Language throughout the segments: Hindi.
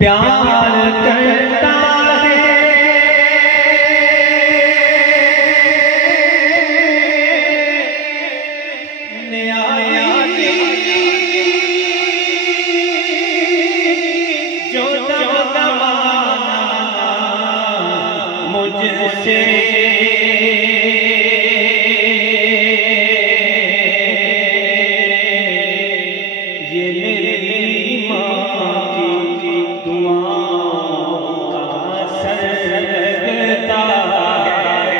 प्यार करता है न्यायाधीश जो जमाना मुझसे ये मेरी माँ की दुआओं का असर लगता है।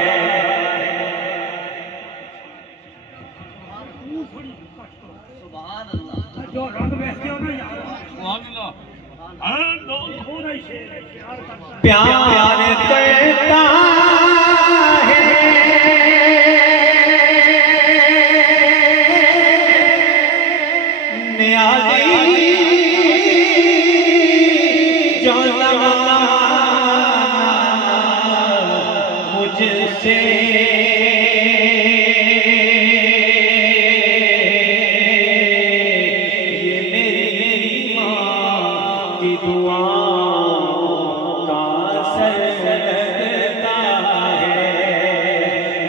सुभान अल्लाह। जो रंग बहते हो ना यार, सुभान अल्लाह। थोड़ा ही शेर है, प्यार करता है। प्यार करता है न्यायाधीश जो जमाना मुझसे ये मेरी माँ की दुआओं का असर लगता है।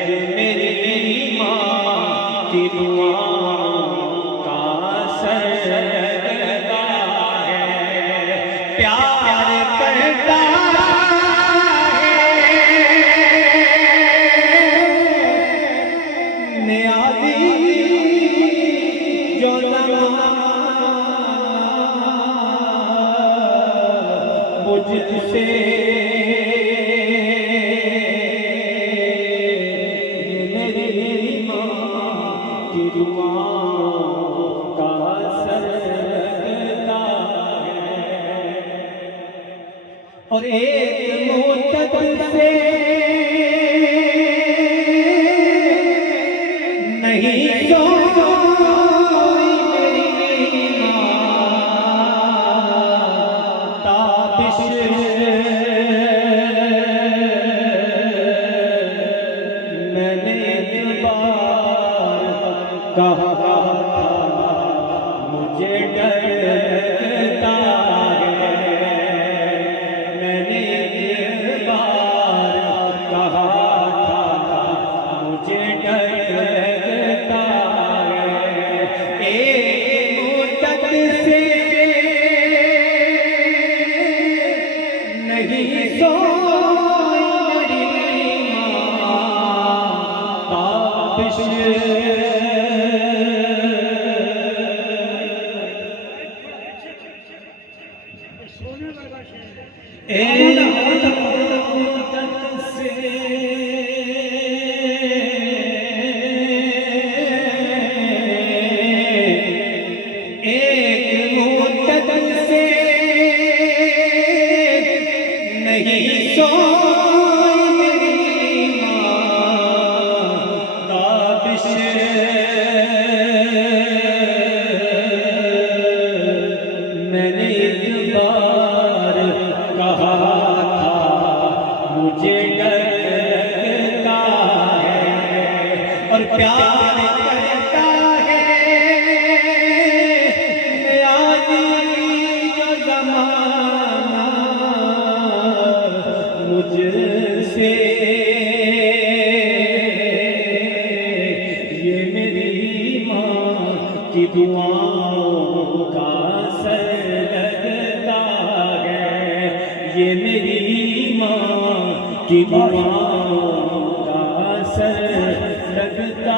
ये मेरी माँ की दुआओं का असर लगता है। प्यार करता है न्यायाधीश जो जमाना मुझसे ये मेरी माँ की दुआओं का असर लगता है। और एक मुद्दत से नहीं सोई मेरी माँ ताबिश मैंने एक बार कहा था मुझे डर लगता है। मैंने एक बार कहा था मुझे डर लगता है। एक मुद्दत से नहीं सोई मेरी माँ ताबिश सोने लगा शेर है। एक मुद्दत से एक मुद्दत से नहीं सोई मेरी माँ ताबिश मैंने एक बार कहा था मुझे डर लगता है। और प्यार करता है न्यायाधीश जो जमाना मुझसे ये मेरी माँ की दुआओं का असर लगता है। ये मेरी माँ की दुआओं का असर लगता